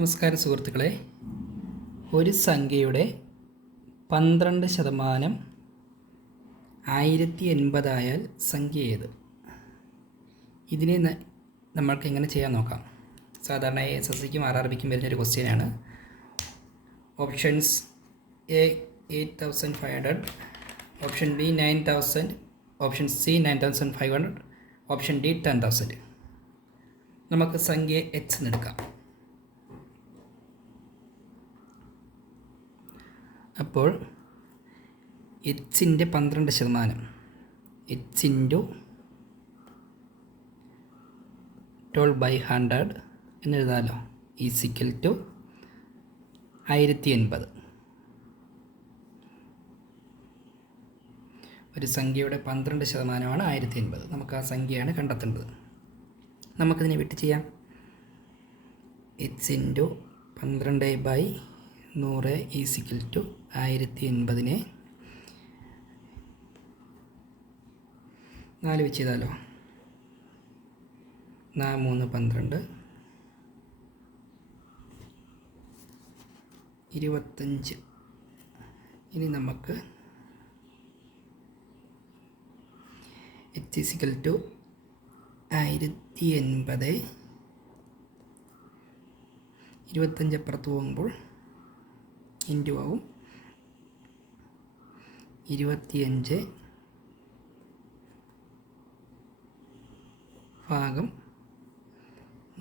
നമസ്കാരം സുഹൃത്തുക്കളെ. ഒരു സംഖ്യയുടെ 12% 1080 ആയാൽ സംഖ്യ ഏത്? ഇതിനെ നമ്മൾക്ക് എങ്ങനെ ചെയ്യാൻ നോക്കാം. സാധാരണ SSCക്കും RRBക്കും വരുന്നൊരു ക്വസ്റ്റ്യനാണ്. Options A 8500, option B 9000, option C 9500, option D 10,000. നമുക്ക് സംഖ്യ H എന്നെടുക്കാം. അപ്പോൾ എച്ചിൻ്റെ 12% എച്ച് ഇൻറ്റു 12/100 എന്നെഴുതാമല്ലോ. Is equal to 1080. ഒരു സംഖ്യയുടെ 12% 1080. നമുക്ക് ആ സംഖ്യയാണ് കണ്ടെത്തേണ്ടത്. നമുക്കതിനെ വിട്ട് ചെയ്യാം. എച്ച് ഇൻറ്റു 12/100 ഈസിക്കൽ ടു 1080 4 വെച്ച് ചെയ്താലോ. 4 3 12 25. ഇനി നമുക്ക് എച്ച് ഈസിക്കൽ ടു 1080 25 അപ്പുറത്ത് പോകുമ്പോൾ ഇൻറ്റു ആവും. 25 ഭാഗം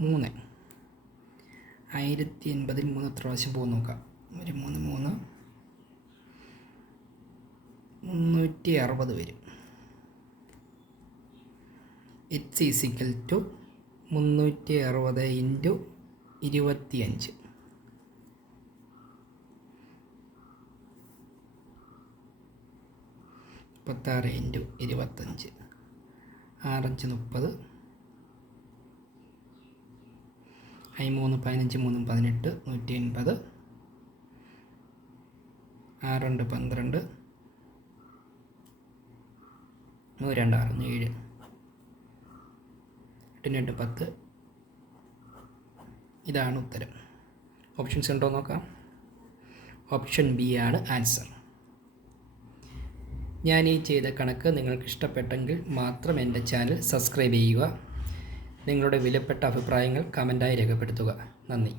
3. 1080 3 എത്ര പ്രാവശ്യം പോകും നോക്കാം. ഒരു 3 3 360 വരും. H is equal to 360 into 25. 36 into 25. 6 5 30. 3 15 3 18 180. 6 2 12. 2 6 7. 8 2 10. ഇതാണ് ഉത്തരം. ഓപ്ഷൻസ് ഉണ്ടോ നോക്കാം. ഓപ്ഷൻ ബി ആണ് ആൻസർ. ഞാൻ ഈ ചെയ്ത കണക്ക് നിങ്ങൾക്ക് ഇഷ്ടപ്പെട്ടെങ്കിൽ മാത്രം എൻ്റെ ചാനൽ സബ്സ്ക്രൈബ് ചെയ്യുക. നിങ്ങളുടെ വിലപ്പെട്ട അഭിപ്രായങ്ങൾ കമൻറ്റായി രേഖപ്പെടുത്തുക. നന്ദി.